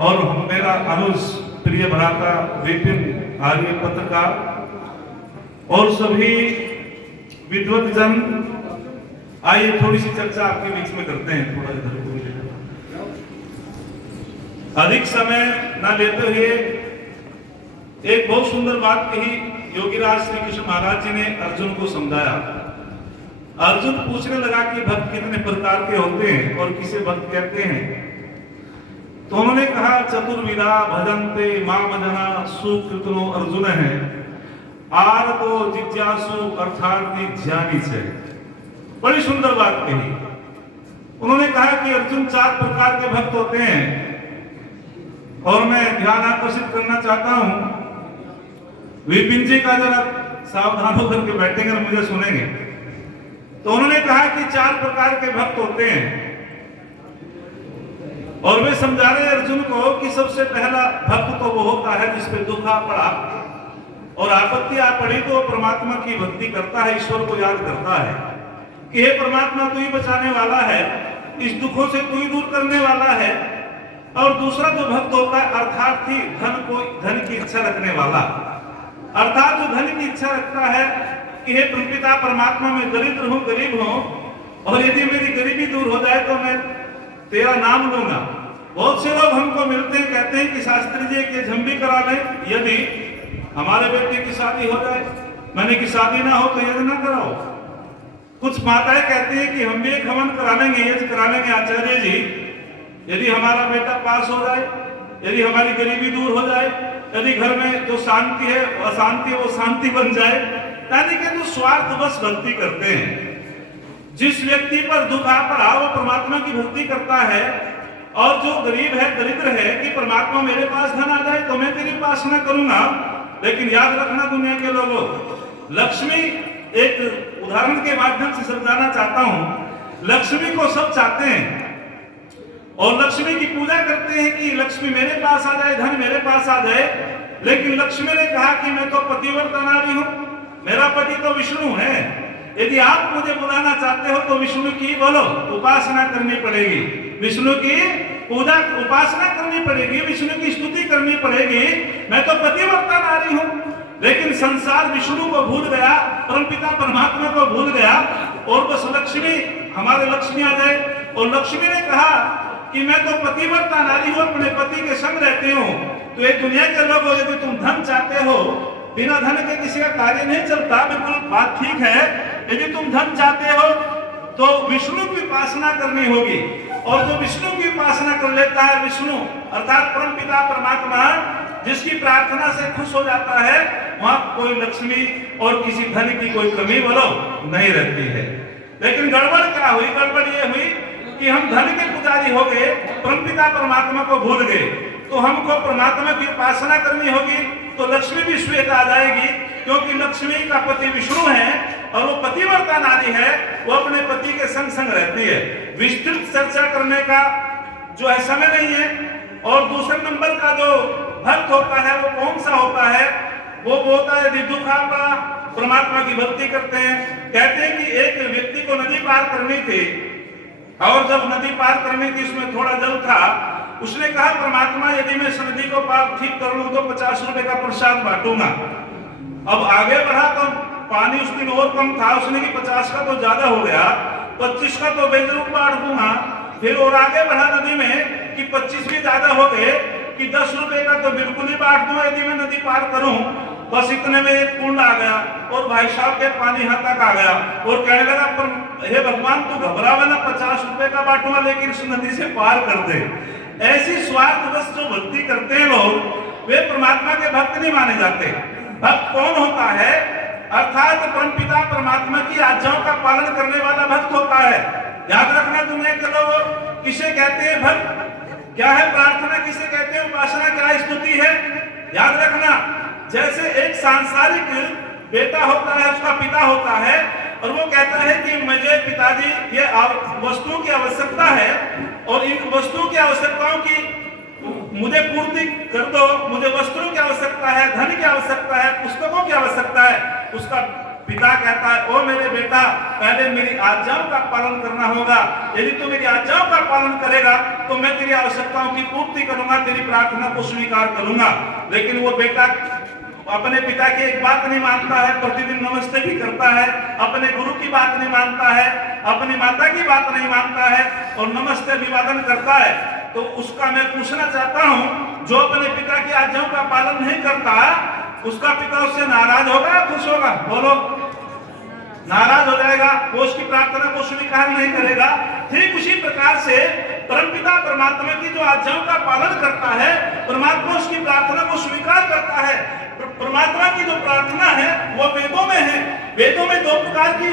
और मेरा अनुज प्रिय भ्राता विपिन आर्य पत्रकार और सभी विद्वत जन, आइए थोड़ी सी चर्चा आपके बीच में करते हैं। थोड़ा इधर को भी लेकर, अधिक समय न लेते हुए एक बहुत सुंदर बात कही योगीराज श्री कृष्ण महाराज जी ने अर्जुन को समझाया। अर्जुन पूछने लगा कि भक्त कितने प्रकार के होते हैं और किसे भक्त कहते हैं। तो उन्होंने कहा चतुर्विधा भजन्ते माम जना सुकृतनो अर्जुन है आरतो जिज्ञासु अर्थार्थी ज्ञानी से। बड़ी सुंदर बात कही। उन्होंने कहा कि अर्जुन 4 प्रकार के भक्त होते हैं और मैं ध्यान आकर्षित करना चाहता हूं। विपिन जी का जरा सावधान होकर के बैठेंगे और मुझे सुनेंगे। तो उन्होंने कहा कि 4 प्रकार के भक्त होते हैं और वे समझा रहे अर्जुन को कि सबसे पहला भक्त तो वो होता है जिसपे दुख आ पड़ा और आपत्ति आ पड़ी तो परमात्मा की भक्ति करता है, ईश्वर को याद करता है कि हे परमात्मा तू ही बचाने वाला है, इस दुखों से तू ही दूर करने वाला है। और दूसरा जो भक्त होता है अर्थार्थी, धन की इच्छा रखने वाला, अर्थात जो धन की इच्छा रखता है कि हे परमपिता परमात्मा मैं दरिद्र हूं, गरीब हूं और यदि मेरी गरीबी दूर हो जाए तो मैं तेरा नाम लूंगा। बहुत से लोग हमको मिलते हैं, कहते हैं कि शास्त्री जी के हम भी करा लें, यदि हमारे बेटे की शादी हो जाए, मैंने की शादी ना हो तो यदि ना कराओ। कुछ माताएं कहती हैं कि हम भी एक हवन करा लेंगे, यदि करा लेंगे आचार्य जी, यदि हमारा बेटा पास हो जाए, यदि हमारी गरीबी दूर हो जाए, यदि घर में जो शांति है अशांति है वो शांति बन जाए। यानी कि जो स्वार्थ बस भक्ति करते हैं। जिस व्यक्ति पर दुख आ पड़ा वो परमात्मा की भक्ति करता है और जो गरीब है दरिद्र है कि परमात्मा मेरे पास धन आ जाए तो मैं तेरी उपासना करूंगा। लेकिन याद रखना दुनिया के लोगों, लक्ष्मी, एक उदाहरण के माध्यम से समझाना चाहता हूं, लक्ष्मी को सब चाहते हैं और लक्ष्मी की पूजा करते हैं कि लक्ष्मी मेरे पास आ जाए, धन मेरे पास आ जाए। लेकिन लक्ष्मी ने कहा कि मैं तो पतिव्रता नारी हूं, मेरा पति तो विष्णु है। यदि आप मुझे बुलाना चाहते हो तो विष्णु की बोलो उपासना करनी पड़ेगी, विष्णु की पूजा उपासना करनी पड़ेगी, विष्णु की स्तुति करनी पड़ेगी। मैं तो पतिव्रता नारी हूं। लेकिन संसार विष्णु को भूल गया, परमपिता परमात्मा को भूल गया और बस लक्ष्मी, हमारे लक्ष्मी आ जाए। और लक्ष्मी ने कहा कि मैं तो पतिव्रता नारी हूं, अपने पति के संग रहती हूं। तो ये दुनिया के लोग, यदि तुम धन चाहते हो, बिना धन के किसी का कार्य नहीं चलता, बिल्कुल बात ठीक है। यदि तुम धन चाहते हो तो विष्णु की उपासना करनी होगी और जो विष्णु की उपासना कर लेता है, विष्णु अर्थात परमपिता परमात्मा जिसकी प्रार्थना से खुश हो जाता है, वहां कोई लक्ष्मी और किसी धन की कोई कमी बोलो नहीं रहती है। लेकिन गड़बड़ क्या हुई? गड़बड़ ये हुई कि हम धन के पुजारी हो गए, परमपिता परमात्मा को भूल गए। तो हमको परमात्मा की उपासना करनी होगी तो लक्ष्मी भी श्वेत आ जाएगी, क्योंकि लक्ष्मी का पति विष्णु है और वो पतिव्रता नारी है, वो अपने पति के संग संग रहती है। विस्तृत चर्चा करने का जो है समय नहीं है। और दूसरे नंबर का जो भक्त होता है वो कौन सा होता है? वो होता है यदि दुख आता परमात्मा की भक्ति करते हैं। कहते हैं कि एक व्यक्ति को नदी पार करनी थी और जब नदी पार करनी थी उसमें थोड़ा जल था। उसने कहा परमात्मा यदि मैं इस नदी को पार ठीक कर लूं तो 50 रुपए का प्रसाद बांटूंगा। अब आगे बढ़ा तो पानी उस दिन और कम था, उसने कि 50 का तो ज्यादा हो गया, 25 का तो बेजरूप बांट दूंगा। फिर और आगे बढ़ा नदी में कि 25 भी ज्यादा हो गए कि 10 रुपए का तो बिल्कुल ही बांट दूंगा यदि मैं नदी पार करूं। बस इतने में एक कुंड आ गया और भाई साहब के पानी हाथ तक आ गया और कहने लगा पर हे भगवान तू घबरावे ना, 50 रुपए का बांटूंगा लेकिन इस नदी से पार कर दे। ऐसी स्वार्थवश जो भक्ति करते हैं लोग, वे परमात्मा के भक्त नहीं माने जाते। भक्त कौन होता है? अर्थात परमपिता परमात्मा की आज्ञाओं का पालन करने वाला भक्त होता है। याद रखना दुनिया के लोग, किसे कहते हैं भक्त? क्या है प्रार्थना? किसे कहते हैं उपासना? क्या स्तुति है? याद रखना, जैसे एक सांसारिक बेटा होता है, उसका पिता होता है और वो कहता है कि मुझे पिताजी ये वस्तुओं की आवश्यकता है और इन वस्तुओं की आवश्यकताओं की मुझे पूर्ति कर दो, मुझे वस्त्रों की आवश्यकता है, धन की आवश्यकता है, पुस्तकों की आवश्यकता है। उसका पिता कहता है, ओ मेरे बेटा, पहले मेरी आज्ञाओं का पालन करना होगा। यदि तू मेरी आज्ञाओं का पालन करेगा तो मैं तेरी आवश्यकताओं की पूर्ति करूंगा, तेरी प्रार्थना को स्वीकार करूंगा। लेकिन वो बेटा अपने पिता की एक बात नहीं मानता है, प्रतिदिन नमस्ते भी करता है, अपने गुरु की बात नहीं मानता है, अपनी माता की बात नहीं मानता है और नमस्ते अभिवादन करता है। तो उसका मैं पूछना चाहता हूं, जो अपने पिता की आज्ञाओं का पालन नहीं करता, उसका पिता उससे नाराज होगा या खुश होगा? बोलो, नाराज हो जाएगा, वो उसकी प्रार्थना को स्वीकार नहीं करेगा। ठीक उसी प्रकार से परमपिता परमात्मा की जो आज्ञाओं का पालन करता है, परमात्मा उसकी प्रार्थना को स्वीकार करता है। परमात्मा की जो प्रार्थना है वो वेदों में है। वेदों में दो प्रकार की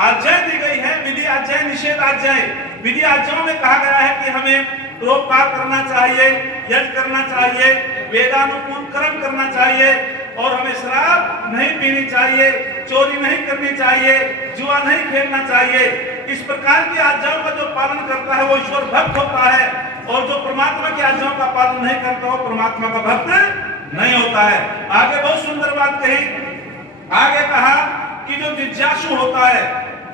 आज्ञाएं दी गई है, विधि आज्ञाएं, निषेध आज्ञाएं। विधि आज्ञाओं में कहा गया है कि हमें परोपकार करना चाहिए, यज्ञ करना चाहिए, वेदानुकूल कर्म करना चाहिए और हमें शराब नहीं पीनी चाहिए, चोरी नहीं करनी चाहिए, जुआ नहीं खेलना चाहिए। इस प्रकार की आज्ञाओं का जो पालन करता है वो ईश्वर भक्त होता है, और जो परमात्मा की आज्ञाओं का पालन नहीं करता वो परमात्मा का भक्त नहीं होता है। आगे बहुत सुंदर बात कही, आगे कहा कि जो जिज्ञासु होता है,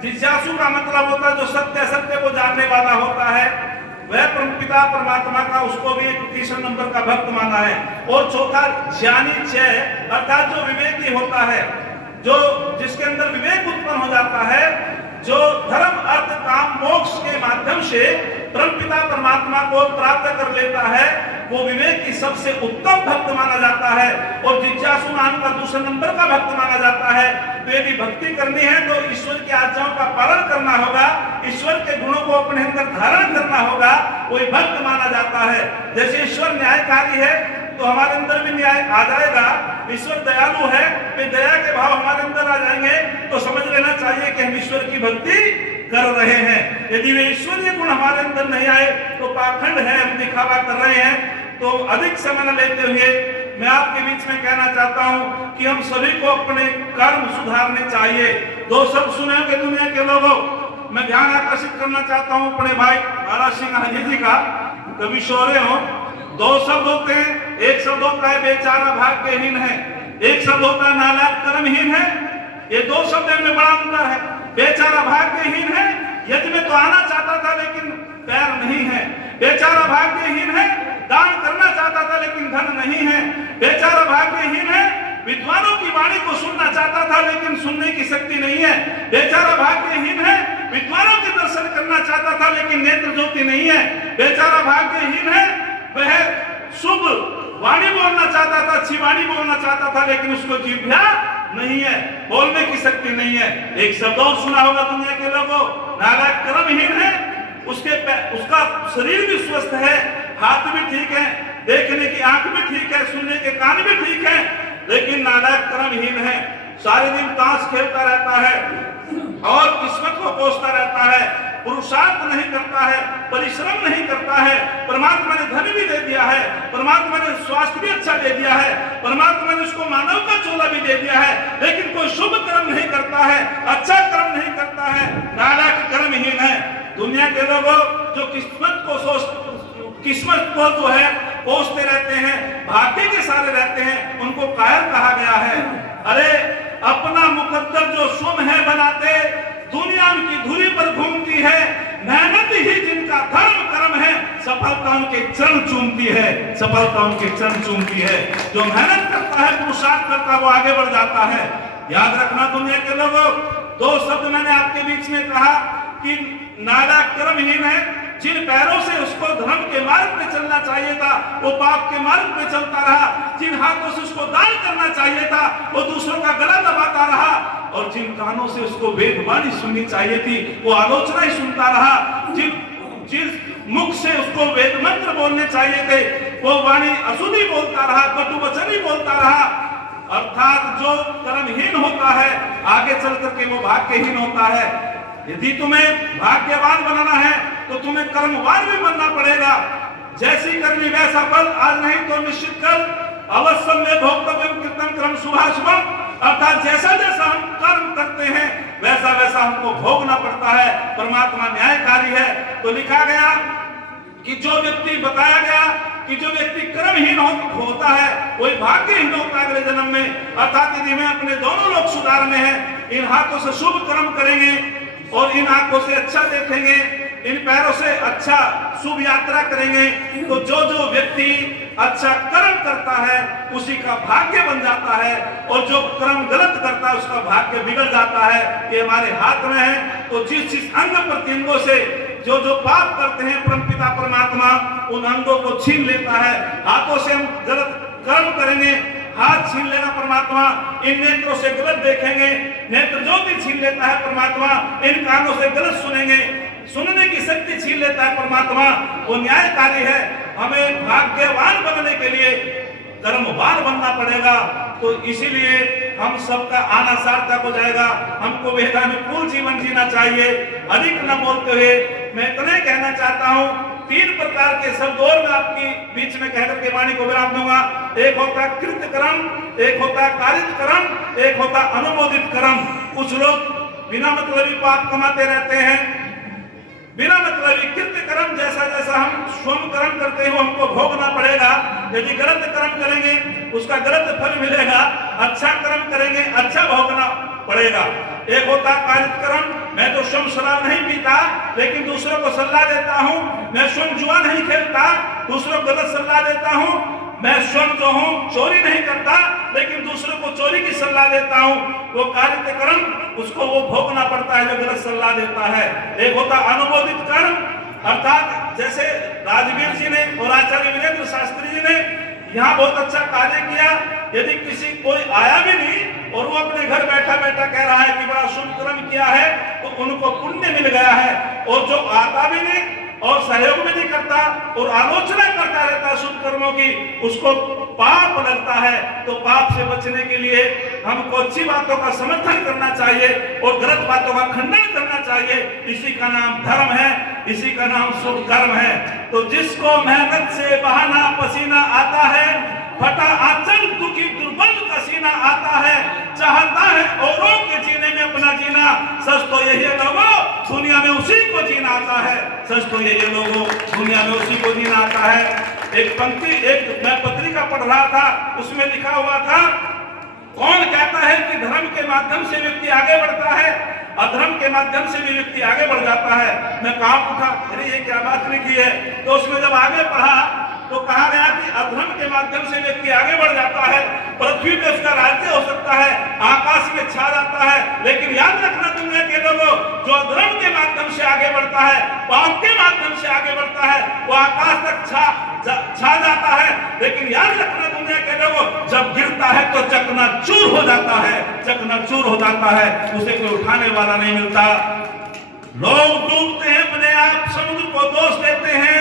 जिज्ञासु का मतलब होता है जो सत्य सत्य को जानने वाला होता है, वह पिता परमात्मा का उसको भी 3 नंबर का भक्त माना है। और चौथा ज्ञानी चय, अर्थात जो विवेकी होता है, जो जिसके अंदर विवेक उत्पन्न हो जाता है, जो धर्म अर्थ काम मोक्ष के माध्यम से परमपिता परमात्मा को प्राप्त कर लेता है, वो विवेक की सबसे उत्तम भक्त माना जाता है और जिज्ञासु नाम का 2 नंबर का भक्त माना जाता है। तो यदि भक्ति करनी है तो ईश्वर की आज्ञाओं का पालन करना होगा, ईश्वर के गुणों को अपने अंदर धारण करना होगा, कोई भक्त माना जाता है। जैसे ईश्वर न्यायकारी है तो हमारे अंदर भी न्याय आ जाएगा। ईश्वर दयालु है, वे दया के भाव हमारे अंदर आ जाएंगे तो समझ लेना चाहिए कि हम ईश्वर की भक्ति कर रहे हैं। यदि वे ईश्वरीय गुण हमारे अंदर नहीं आए तो पाखंड है, हम दिखावा कर रहे हैं। तो अधिक समय न लेते हुए मैं आपके बीच में कहना चाहता हूं कि हम सभी को अपने कर्म सुधारने चाहिए। 2 शब्द सुने होंगे दुनिया के लोगों, मैं ध्यान आकर्षित करना चाहता हूं अपने भाई महाराज सिंह हाजी जी का, कभी शोरे हो। 2 शब्द होते हैं, एक शब्द होता है बेचारा भाग्यहीन है, एक शब्द होता है नालायक कर्महीन है। ये 2 शब्द में बड़ा अंतर है। बेचारा भाग्यहीन है, यज्ञ में तो आना चाहता था लेकिन पैर नहीं है। बेचारा भाग्यहीन है, दान करना चाहता था लेकिन धन नहीं है। बेचारा भाग्यहीन है, विद्वानों की वाणी को सुनना चाहता था लेकिन सुनने की शक्ति नहीं है। बेचारा भाग्यहीन है, विद्वानों के दर्शन करना चाहता था लेकिन नेत्र ज्योति नहीं है। बेचारा भाग्यहीन है, वह शुभ वाणी बोलना चाहता था, अच्छी वाणी बोलना चाहता था लेकिन उसको जिह्वा नहीं है, बोलने की शक्ति नहीं है। एक शब्द और सुना होगा दुनिया के लोगों, नालायक कर्महीन है, उसका शरीर भी स्वस्थ है, हाथ भी ठीक है, देखने की आंख भी ठीक है, सुनने के कान भी ठीक है, लेकिन नालायक कर्महीन है। सारे दिन ताश खेलता रहता है और किस्मत को कोसता रहता है, पुरुषार्थ नहीं करता है, परिश्रम नहीं करता है। परमात्मा ने धन भी दे दिया है, परमात्मा ने स्वास्थ्य भी अच्छा दे दिया है, परमात्मा ने उसको मानव का चोला भी दे दिया है, लेकिन कोई शुभ कर्म नहीं करता है, अच्छा कर्म नहीं करता है, नालायक कर्महीन है। दुनिया के लोगों जो किस्मत को जो है कोसते रहते हैं, भाग्य के सारे रहते हैं, उनको कायर कहा गया है। अरे अपना मुकद्दर जो सुम है बनाते, दुनिया उनकी धुरी पर घूमती है, मेहनत ही जिनका धर्म कर्म है, सफलता उनके चरण चूमती है, सफलता उनके चरण चूमती है। जो मेहनत करता है, पुरुषार्थ करता है, वो आगे बढ़ जाता है। याद रखना दुनिया के लोगों, 2 शब्द मैंने आपके बीच में कहा कि नालायक कर्महीन है, जिन पैरों से उसको धर्म के मार्ग पे चलना चाहिए था वो पाप के मार्ग पे चलता रहा, जिन हाथों से उसको दान करना चाहिए था वो दूसरों का गला दबाता रहा, और जिन कानों से उसको वेदवाणी सुननी चाहिए थी वो आलोचना ही सुनता रहा, जिस मुख से उसको वेद मंत्र बोलने चाहिए थे वो वाणी अशुद्धि बोलता रहा, कटु वचन ही बोलता रहा। अर्थात जो कर्महीन होता है आगे चल करके वो भाग्यहीन होता है। यदि तुम्हें भाग्यवान बनाना है तो तुम्हें कर्मवान भी बनना पड़ेगा। जैसी करनी वैसा फल, आज नहीं तो निश्चित कल, अवश्य में भोक्तव्यम कृतं कर्म शुभाशुभम। अर्थात जैसा जैसा हम कर्म करते हैं वैसा वैसा हमको भोगना पड़ता है। परमात्मा न्यायकारी है। तो लिखा गया कि जो व्यक्ति, बताया गया कि जो व्यक्ति कर्महीन होता है वही भाग्यहीन होता है अगले जन्म में। अर्थात यदि मैं अपने दोनों लोग सुधारने हैं, इन हाथों से शुभ कर्म करेंगे और इन आंखों से अच्छा देखेंगे, इन पैरों से अच्छा शुभ यात्रा करेंगे, तो जो जो व्यक्ति अच्छा कर्म करता है उसी का भाग्य बन जाता है, और जो कर्म गलत करता है उसका भाग्य बिगड़ जाता है। ये हमारे हाथ में है। तो जिस अंग प्रत्यंगों से जो जो पाप करते हैं परमपिता परमात्मा उन अंगों को छीन लेता है। हाथों से हम गलत कर्म करेंगे, हाथ छीन लेगा परमात्मा। इन नेत्रों से गलत देखेंगे, नेत्र ज्योति छीन लेता है परमात्मा। इन कानों से गलत सुनेंगे, सुनने की शक्ति छीन लेता है परमात्मा। वो न्यायकारी है। हमें भाग्यवान बनने के लिए कर्मवान बनना पड़ेगा। तो इसीलिए हम सबका आना सार्थक हो जाएगा। हमको वेदानुकूल जीवन जीना चाहिए। अधिक न बोलते हुए मैं इतने कहना चाहता हूँ, 3 प्रकार के शब्द और मैं आपकी बीच में कहकर के वाणी को विराम दूंगा। एक होता कृत कर्म, एक होता कारित कर्म, एक होता अनुमोदित कर्म। कुछ लोग बिना मतलबी पाप कमाते रहते हैं, बिना मतलबी कृत कर्म जैसा जैसा हम स्वयं कर्म करते हैं हमको भोगना पड़ेगा। यदि गलत कर्म करेंगे उसका गलत फल मिलेगा, अच्छा कर्म करेंगे अच्छा भोगना पड़ेगा। एक होता कारित कर्म, मैं तो स्वयं शराब नहीं पीता लेकिन दूसरों को सलाह देता हूँ। मैं स्वयं जुआ नहीं खेलता, दूसरों को गलत सलाह देता हूँ। मैं स्वयं जो हूँ चोरी नहीं करता लेकिन दूसरों को चोरी की सलाह देता हूँ। वो कारित कर्म, उसको वो भोगना पड़ता है जो गलत सलाह देता है। एक होता अनुमोदित कर्म, अर्थात जैसे राजवीर जी ने और आचार्य वीरेंद्र शास्त्री जी ने यहाँ बहुत अच्छा कार्य किया। यदि किसी कोई आया भी नहीं और वो अपने घर बैठा बैठा कह रहा है कि बड़ा शुभ कर्म किया है तो उनको पुण्य मिल गया है। और जो आता भी नहीं और सहयोग भी नहीं करता और आलोचना करता रहता है शुभ कर्मों की, उसको पाप लगता है। तो पाप से बचने के लिए हमको अच्छी बातों का समर्थन करना चाहिए और गलत बातों का खंडन करना चाहिए। इसी का नाम धर्म है, इसी का नाम शुभ कर्म है। तो जिसको मेहनत से बहाना पसीना आता है, फटा आंचल दुखी दुर्बल का सीना आता है, चाहता है औरों के जीने में अपना जीना, सच तो यही लोगों दुनिया में उसी को जीना आता है। सच तो यही लोगों दुनिया में उसी को जीना आता है। एक पंक्ति, एक मैं पत्रिका पढ़ रहा था, उसमें लिखा हुआ था, कौन कहता है कि धर्म के माध्यम से व्यक्ति आगे बढ़ता है, अधर्म के माध्यम से भी व्यक्ति आगे बढ़ जाता है। मैं कहाँ उठा, अरे ये क्या बात लिखी है। तो उसमें जब आगे पढ़ा तो कहा गया कि अधर्म के माध्यम से व्यक्ति आगे बढ़ जाता है, पृथ्वी पे उसका राज्य हो सकता है, आकाश में छा जाता है। लेकिन याद रखना दुनिया के लोगों, जो अधर्म के माध्यम से आगे बढ़ता है, पाप के माध्यम से आगे बढ़ता है, वो आकाश तक छा जाता है। लेकिन याद रखना दुनिया के लोगों, जब गिरता है तो चकनाचूर हो जाता है, चकनाचूर हो जाता है, उसे कोई उठाने वाला नहीं मिलता। लोग डूबते हैं अपने आप, समुद्र को दोष देते हैं,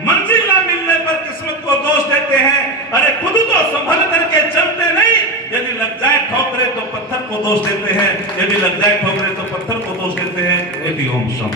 मंजिल ना मिलने पर किस्मत को दोष देते हैं। अरे खुद तो संभल करके चलते नहीं, यदि लग जाए ठोकरे तो पत्थर को दोष देते हैं, यदि लग जाए ठोकरे तो पत्थर को दोष देते हैं। यदि ओम शम